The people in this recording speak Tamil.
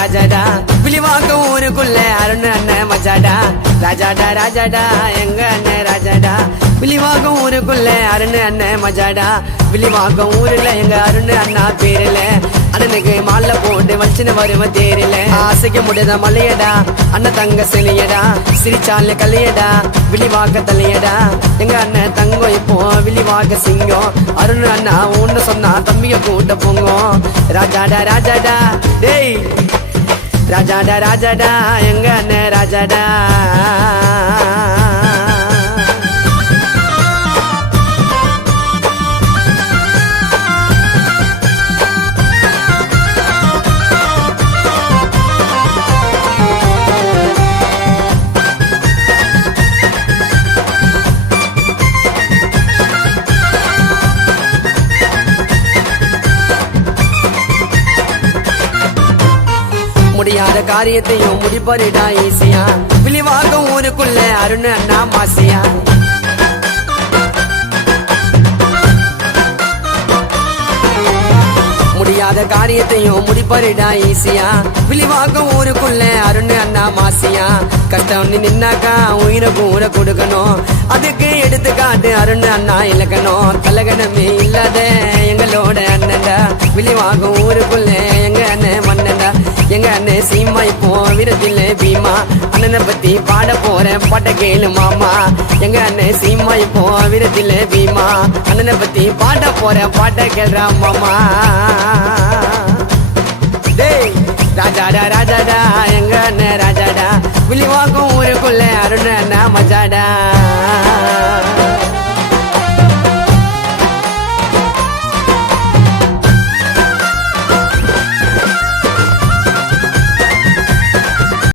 ராஜாடா விழிவாக்கம் ஊருக்குள்ள அருண் அண்ணன் மச்சாடா ராஜாடா ராஜாடா எங்க அண்ணன் ராஜாடா விழிவாக்கம் ஊருக்குள்ள அருண் அண்ணன் மச்சாடா விழிவாக்கம் ஊருல எங்க அருண் அண்ணா பேருல அண்ணனுக்கு மாலை போட்டு வச்சுன்னு வருவ தேரில ஆசைக்க முடியாத மலையடா அண்ணன் தங்க சிலையடா சிரிச்சால கலையடா விழிவாக்க தலையடா எங்க அண்ணன் தங்கம் இப்போ விழிவாக்க சிங்கம் அருண் அண்ணா ஒண்ணு சொன்னா தம்பிய கூட்ட போங்க ராஜாடா ராஜாடா டேய் ராஜாடா ராஜாடா எங்க அண்ணன் ராஜாடா முடியாத காரியத்தையும் முடிப்பறிடா ஈசியா விழிவாக்கம் ஊருக்குள்ள அருண் அண்ணா மாசியா முடியாத காரியத்தையும் முடிப்பறிடா ஈசியா விழிவாக்கம் ஊருக்குள்ள அருண் அண்ணா மாசியா கஷ்டம் நின்னாக்கா உயிரை கூற கொடுக்கணும் அதுக்கு எடுத்துக்காட்டு அருண் அண்ணா இலக்கணும் கலகணமே இல்லாத எங்களோட அண்ணன்டா விழிவாக்கம் ஊருக்குள்ள எங்க அண்ணன் மன்னன்டா எங்க அண்ணன் சீமா இப்போ விரதில்ல பீமா அண்ணனை பத்தி பாட போறேன் பாட்ட கேளு மாமா எங்க அண்ணன் சீமா இப்போ விரதில்ல பீமா அண்ணனை பத்தி பாட போறேன் பாட்ட கேள்றா மாமா டேய் ராஜாடா ராஜாடா எங்க அண்ணன் ராஜாடா விழிவாக்கும் ஊருக்குள்ள அருண் அண்ணா மஜாடா